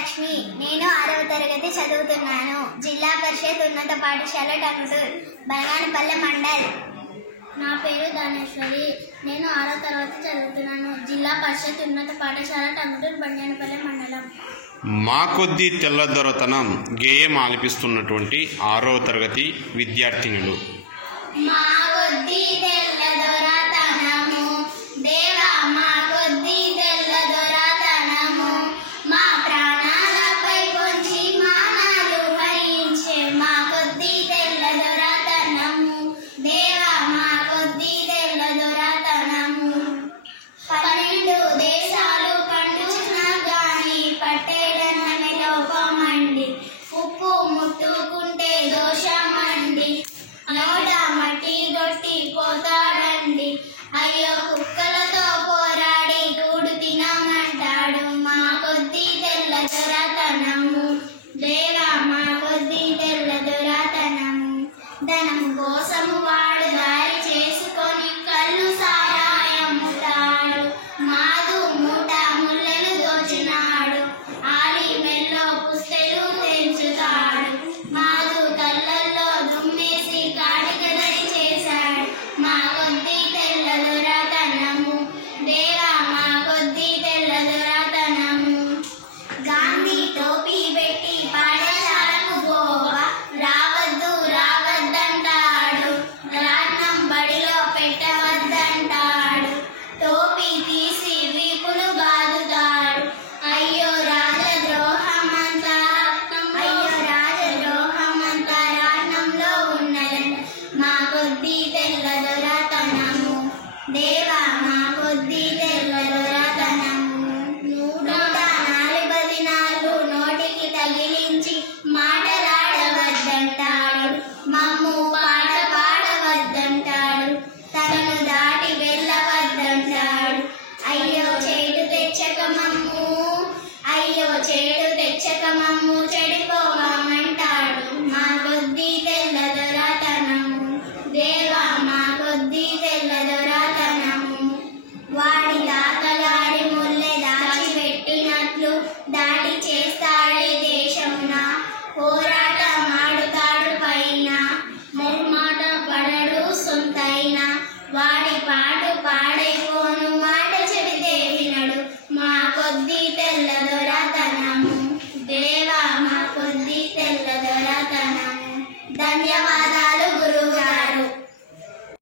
లక్ష్మి. నేను 6వ తరగతి చదువుతున్నాను. జిల్లా పరిషత్ ఉన్నత పాఠశాల టంగుటూరు, బనగానపల్లె మండల్. నా పేరు దానేశ్వరి. నేను 6వ తరగతి చదువుతున్నాను. జిల్లా పరిషత్ ఉన్నత పాఠశాల టంగుటూరు, బనగానపల్లె మండలం. మా కొద్ది తెల్లదొరతనం గేయం ఆలపిస్తున్నటువంటి 6వ తరగతి విద్యార్థినులు. మా కొద్ది తెల్లదొరతనము దేవా, మా కొద్ది తెల్లదొరతనము, మా ప్రాణాలపై పొంచి మానాలు భరించే మా కొద్ది తెల్లదొరతనము దేవా, మా కొద్ది తెల్లదొరతనము. 12 దేశాలు పండుచున్నా గాని పట్టేడన్నమే లోపమండి, ఉప్పు ముట్టుకుంటే దోషమండి, నోట మట్టి గొట్టి పోతాడండి, అయ్యో కుక్కలతో పోరాడి కూడు తినమంటాడు. మా కొద్ది తెల్లదొరతనము దేవా, మా కొద్ది తెల్లదొరతనము. ధనము కోసము వాడు దారి చేసుకొని కళ్ళు సారాయముతాడు, మాదు మూట ముళ్ళను దోచినాడు, ఆడి మెల్లో పుస్తెలు తెంచుతాడు, మాదు కళ్ళల్లో దుమ్మేసి కాడికడై చేశాడు. మా కొద్ది తెల్లదొరతనము దేవా, మా కొద్ది తెల్లదొరతనము. గాంధీ టోపీ పెట్టి పాఠశాలకు పోవా, రావద్దు రావద్దంటాడు, రాట్నం బడిలో పెట్టవద్దంటాడు, టోపీ తీసి వీపులు బాదుతాడు, అయ్యో రాజద్రోహమంతా రాట్నంలో ఉన్నదంట. మా కొద్ది తెల్లదొరతనము దేవా, మా కొద్ది తెల్లదొరతనము. 104 దినాలు నోటికి తగిలించి మాటలాడవద్దంటాడు, మమ్ము పాట పాడవద్దంటాడు, తనను దాటి వెళ్ళవద్దంటాడు, అయ్యో చేటు తెచ్చక మమ్ము, అయ్యో చేటు తెచ్చక మమ్ము చెడిపోవమంటాడు. మా కొద్ది తెల్లదొరతనము దేవా, మా కొద్ది తెల్లదొరతనము. వాడి దాతలాడి ముల్లె దాచిపెట్టినట్లు దాడి చేస్తాడే దేశమున, పోరాటమాడుతాడు పైన, మొహమాట పడడు సొంతైన, వాడి పాటు పాడే